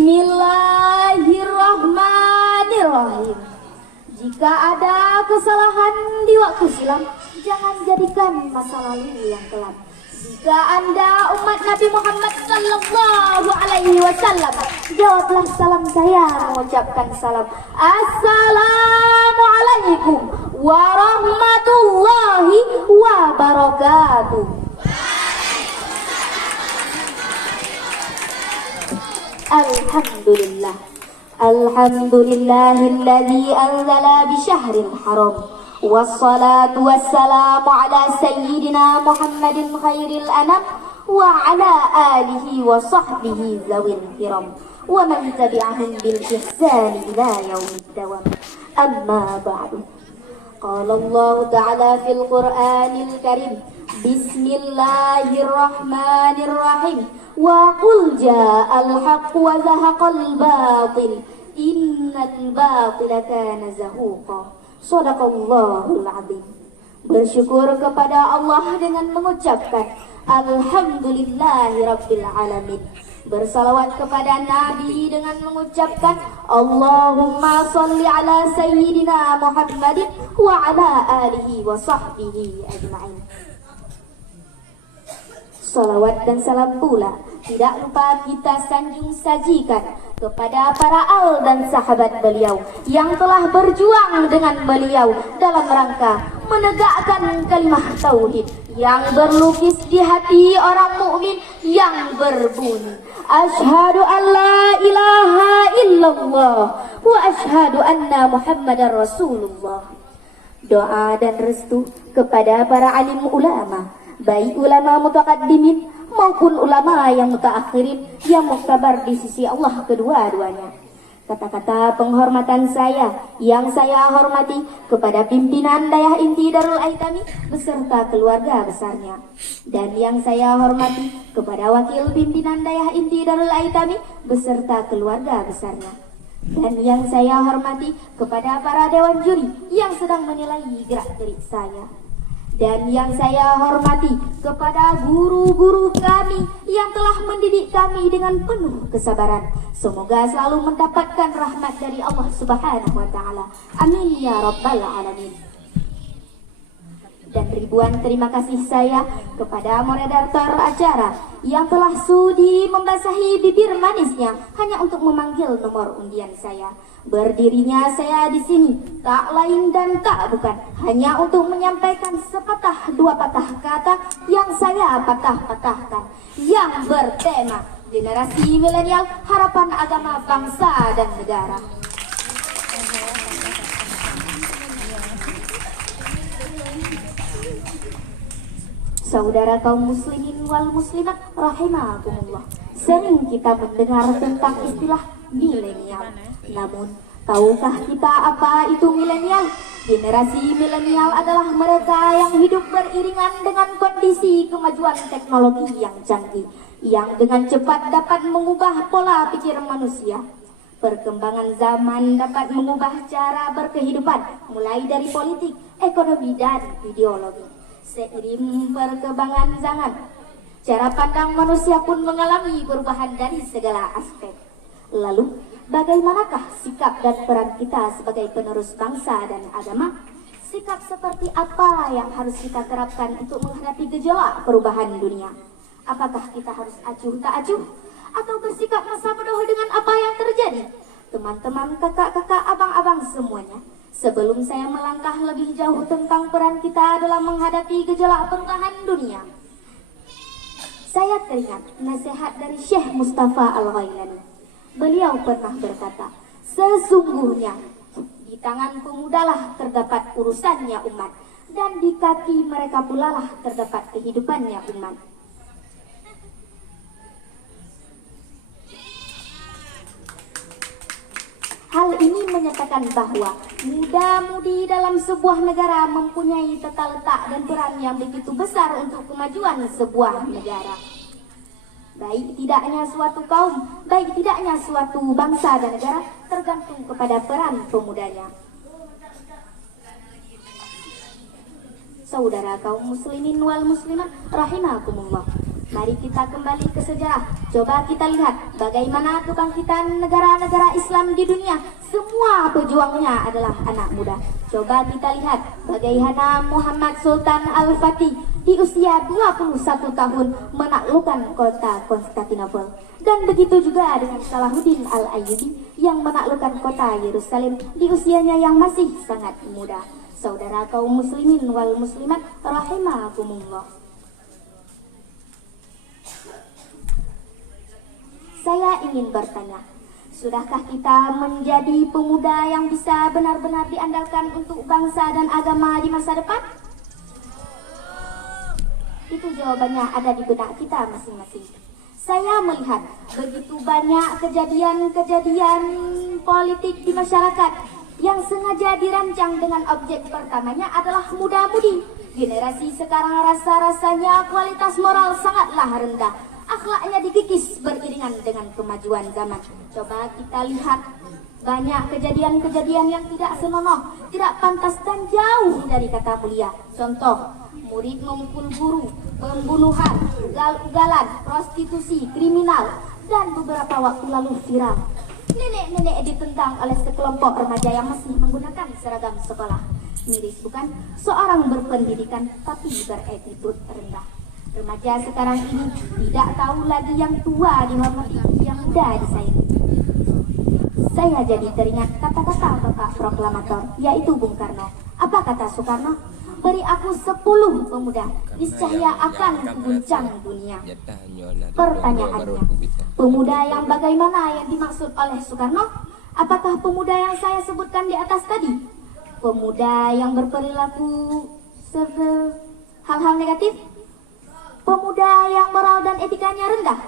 Bismillahirrahmanirrahim. Jika ada kesalahan di waktu silam, jangan jadikan masa lalu yang kelam. Jika Anda umat Nabi Muhammad sallallahu alaihi wasallam, jawablah salam saya mengucapkan salam. Assalamualaikum warahmatullahi wabarakatuh. Alhamdulillah. Alhamdulillahilladzi anzala bi syahril haram. Wassalatu wassalamu ala sayyidina Muhammadin khairil anam wa ala alihi wa sahbihi zawil kiram wa man tabi'ahum bil ihsani ila yaumid dawam. Amma ba'du. Qala Allah ta'ala fil Qur'anil Karim, Bismillahirrahmanirrahim. Wa qul ja'al haqq wa zahaqal batil innal batila kana zahuqa. Shadaqallahul azim. Bersyukur kepada Allah dengan mengucapkan Alhamdulillahirabbil alamin. Bersalawat kepada Nabi dengan mengucapkan Allahumma salli ala sayyidina Muhammadin wa ala alihi wa sahbihi ajma'in. Salawat dan salam pula tidak lupa kita sanjung sajikan kepada para al dan sahabat beliau yang telah berjuang dengan beliau dalam rangka menegakkan kalimat tauhid yang berlukis di hati orang mukmin yang berbunyi asyhadu an la ilaha illallah wa asyhadu anna muhammadar rasulullah. Doa dan restu kepada para alim ulama, baik ulama mutaqaddimin maupun ulama yang mutaakhirin yang muktabar di sisi Allah kedua-duanya. Kata-kata penghormatan saya yang saya hormati kepada pimpinan Dayah Inti Darul Aitami beserta keluarga besarnya, dan yang saya hormati kepada wakil pimpinan Dayah Inti Darul Aitami beserta keluarga besarnya, dan yang saya hormati kepada para dewan juri yang sedang menilai gerak-gerik saya, dan yang saya hormati kepada guru-guru kami yang telah mendidik kami dengan penuh kesabaran. Semoga selalu mendapatkan rahmat dari Allah Subhanahu wa taala. Amin ya rabbal alamin. Dan ribuan terima kasih saya kepada moderator acara yang telah sudi membasahi bibir manisnya hanya untuk memanggil nomor undian saya. Berdirinya saya di sini tak lain dan tak bukan hanya untuk menyampaikan sepatah dua patah kata yang saya patah-patahkan, yang bertema generasi milenial, harapan agama bangsa dan negara. Saudara kaum muslimin wal muslimat rahimakumullah, sering kita mendengar tentang istilah milenial. Namun, tahukah kita apa itu milenial? Generasi milenial adalah mereka yang hidup beriringan dengan kondisi kemajuan teknologi yang canggih, yang dengan cepat dapat mengubah pola pikir manusia. Perkembangan zaman dapat mengubah cara berkehidupan, mulai dari politik, ekonomi, dan ideologi. Seiring perkembangan zaman, cara pandang manusia pun mengalami perubahan dari segala aspek. Lalu, bagaimanakah sikap dan peran kita sebagai penerus bangsa dan agama? Sikap seperti apa yang harus kita terapkan untuk menghadapi gejolak perubahan dunia? Apakah kita harus acuh tak acuh? Atau bersikap masa bodoh dengan apa yang terjadi? Teman-teman, kakak-kakak, abang-abang semuanya, sebelum saya melangkah lebih jauh tentang peran kita dalam menghadapi gejolak perubahan dunia, saya teringat nasihat dari Syekh Mustafa Al-Ghailani. Beliau pernah berkata, sesungguhnya di tangan pemudalah terdapat urusannya umat, dan di kaki mereka pula lah terdapat kehidupannya umat. Hal ini menyatakan bahwa muda-mudi dalam sebuah negara mempunyai tata letak dan peran yang begitu besar untuk kemajuan sebuah negara. Baik tidaknya suatu kaum, baik tidaknya suatu bangsa dan negara tergantung kepada peran pemudanya. Saudara kaum muslimin wal muslimat rahimakumullah, Mari kita kembali ke sejarah. Coba kita lihat bagaimana kebangkitan negara-negara Islam di dunia. Semua pejuangnya adalah anak muda. Coba kita lihat bagaimana Muhammad Sultan Al-Fatih di usia 21 tahun menaklukkan kota Konstantinopel. Dan begitu juga dengan Salahuddin Al-Ayyubi yang menaklukkan kota Yerusalem di usianya yang masih sangat muda. Saudara kaum muslimin wal muslimat rahimakumullah. Saya ingin bertanya, sudahkah kita menjadi pemuda yang bisa benar-benar diandalkan untuk bangsa dan agama di masa depan? Itu jawabannya ada di benak kita masing-masing. Saya melihat begitu banyak kejadian-kejadian politik di masyarakat yang sengaja dirancang dengan objek pertamanya adalah muda-mudi. Generasi sekarang rasa-rasanya kualitas moral sangatlah rendah. Akhlaknya dikikis beriringan dengan kemajuan zaman. Coba kita lihat banyak kejadian-kejadian yang tidak senonoh, tidak pantas dan jauh dari kata mulia. Contoh, murid memukul guru, pembunuhan, ugal-ugalan, prostitusi, kriminal, dan beberapa waktu lalu viral nenek-nenek ditentang oleh sekelompok remaja yang masih menggunakan seragam sekolah. Miris bukan? Seorang berpendidikan tapi beretitut rendah. Remaja sekarang ini tidak tahu lagi yang tua dihormati, yang muda disayangi. Saya jadi teringat kata-kata Bapak Proklamator, yaitu Bung Karno. Apa kata Soekarno? Beri aku 10 pemuda, niscaya akan guncang dunia. Pertanyaannya, pemuda yang bagaimana yang dimaksud oleh Soekarno? Apakah pemuda yang saya sebutkan di atas tadi? Pemuda yang berperilaku hal-hal negatif? Pemuda yang moral dan etikanya rendah?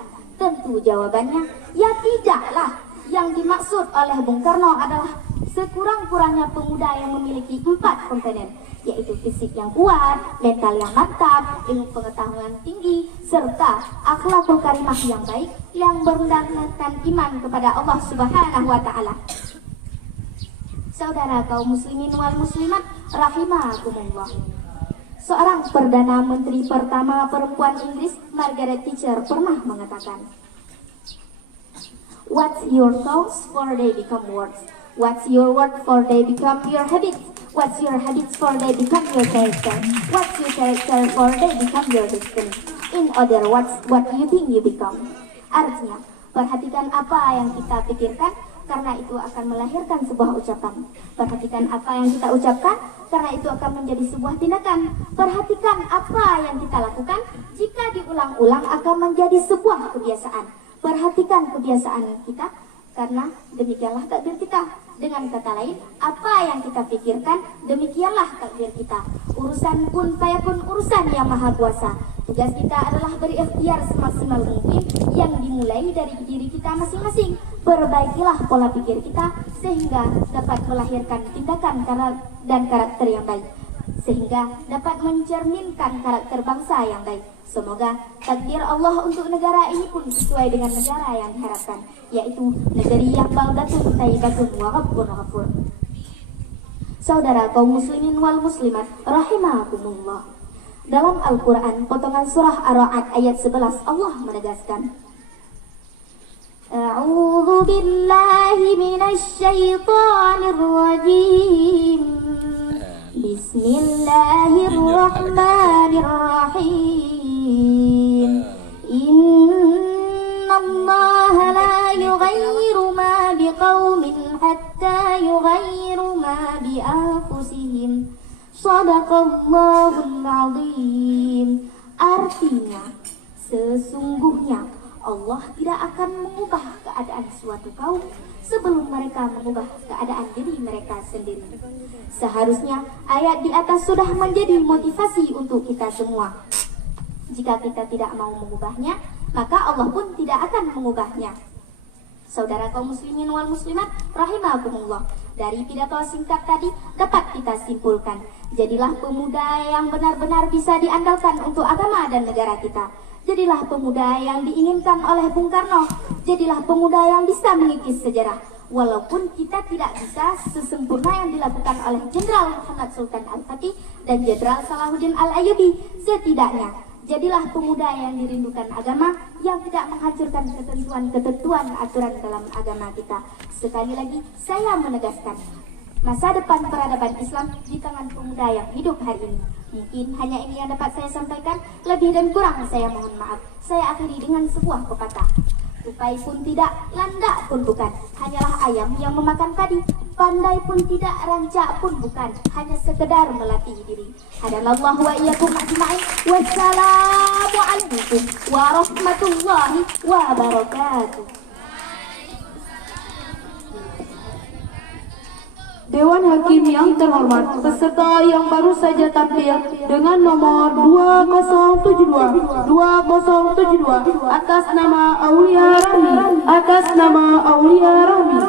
Tentu jawabannya, ya tidaklah. Yang dimaksud oleh Bung Karno adalah sekurang-kurangnya pemuda yang memiliki 4 komponen, yaitu fisik yang kuat, mental yang mantap, ilmu pengetahuan tinggi, serta akhlakul karimah yang baik yang berdasarkan iman kepada Allah Subhanahu wa Ta'ala. Saudara kaum muslimin wal muslimat rahimakumullah. Seorang Perdana Menteri pertama perempuan Inggris, Margaret Thatcher, pernah mengatakan, "What's your thoughts for they become words? What's your word for they become your habits? What's your habits for they become your character? What's your character for they become your destiny? In other words, what you think you become." Artinya, perhatikan apa yang kita pikirkan, karena itu akan melahirkan sebuah ucapan. Perhatikan apa yang kita ucapkan, karena itu akan menjadi sebuah tindakan. Perhatikan apa yang kita lakukan, jika diulang-ulang akan menjadi sebuah kebiasaan. Perhatikan kebiasaan kita, karena demikianlah takdir kita. Dengan kata lain, apa yang kita pikirkan, demikianlah takdir kita. Urusan kun fayakun, urusan yang maha kuasa. Tugas kita adalah berikhtiar semaksimal mungkin yang dimulai dari diri kita masing-masing. Perbaikilah pola pikir kita sehingga dapat melahirkan tindakan dan karakter yang baik, sehingga dapat mencerminkan karakter bangsa yang baik. Semoga takdir Allah untuk negara ini pun sesuai dengan negara yang diharapkan, yaitu negeri yang baldatun thayyibatun wa rabbun ghafur. Saudara kaum muslimin wal muslimat rahimakumullah. Dalam Al-Quran, potongan surah Ar-Ra'd ayat 11, Allah menegaskan, A'udzu billahi minasy syaithanir rajim. Bismillahirrahmanirrahim. Innallaha la yughayyiru ma biqaumin hatta yughayyiru ma bi anfusihim. Shadaqallahul azim. Artinya, sesungguhnya Allah tidak akan mengubah keadaan suatu kaum sebelum mereka mengubah keadaan diri mereka sendiri. Seharusnya ayat di atas sudah menjadi motivasi untuk kita semua. Jika kita tidak mau mengubahnya, maka Allah pun tidak akan mengubahnya. Saudara kaum muslimin wal muslimat rahimakumullah, dari pidato singkat tadi dapat kita simpulkan, jadilah pemuda yang benar-benar bisa diandalkan untuk agama dan negara kita. Jadilah pemuda yang diinginkan oleh Bung Karno. Jadilah pemuda yang bisa mengikis sejarah. Walaupun kita tidak bisa sesempurna yang dilakukan oleh Jenderal Muhammad Sultan Al-Fatih dan Jenderal Salahuddin Al-Ayyubi, setidaknya Jadilah pemuda yang dirindukan agama, yang tidak menghancurkan ketentuan-ketentuan aturan dalam agama kita. Sekali lagi, saya menegaskan, masa depan peradaban Islam di tangan pemuda yang hidup hari ini. Mungkin hanya ini yang dapat saya sampaikan. Lebih dan kurang saya mohon maaf. Saya akhiri dengan sebuah pepatah. Tupai pun tidak, landak pun bukan, hanyalah ayam yang memakan padi. Pandai pun tidak, rancak pun bukan, hanya sekedar melatih diri. Hadanallahu wa iyyakum ajma'in. Wassalamualaikum warahmatullahi wabarakatuh. Dewan Hakim yang terhormat, peserta yang baru saja tampil dengan nomor 2072 atas nama Aulia Rahmi,